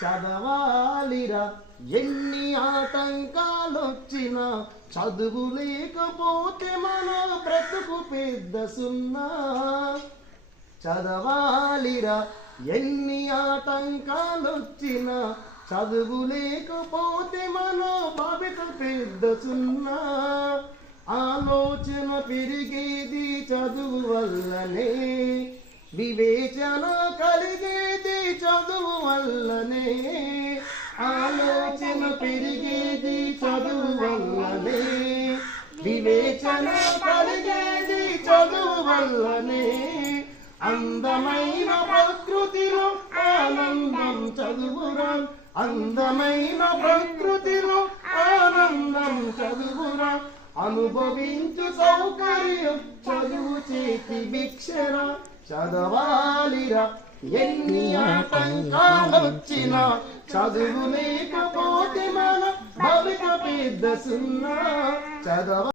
చదవాలిరా ఎన్ని ఆటంకాలొచ్చినా, చదువు లేకపోతే మన బ్రతుకు పెద్ద సున్నా. చదవాలిరా ఎన్ని ఆటంకాలొచ్చినా, చదువు లేకపోతే మన భవిత పెద్ద సున్నా. ఆలోచన పెరిగేది చదువు వల్లనే, వివేచన కలిగేది చదువు వల్లనే. ఆలోచన పెరిగేది చదువు వల్లనే, వివేచన కలిగేది చదువు వల్లనే. అందమైన ప్రకృతిలో ఆనందం చదువురా, అందమైన ప్రకృతిలో ఆనందం చదువురా. అనుభవించు సౌకర్యం చదువు చేతి భిక్షరా. చదవాలిరా ఎన్ని ఆటంకాలొచ్చినా, చదువు లేకపోతే మన భవిత పెద్ద సున్నా. చదవ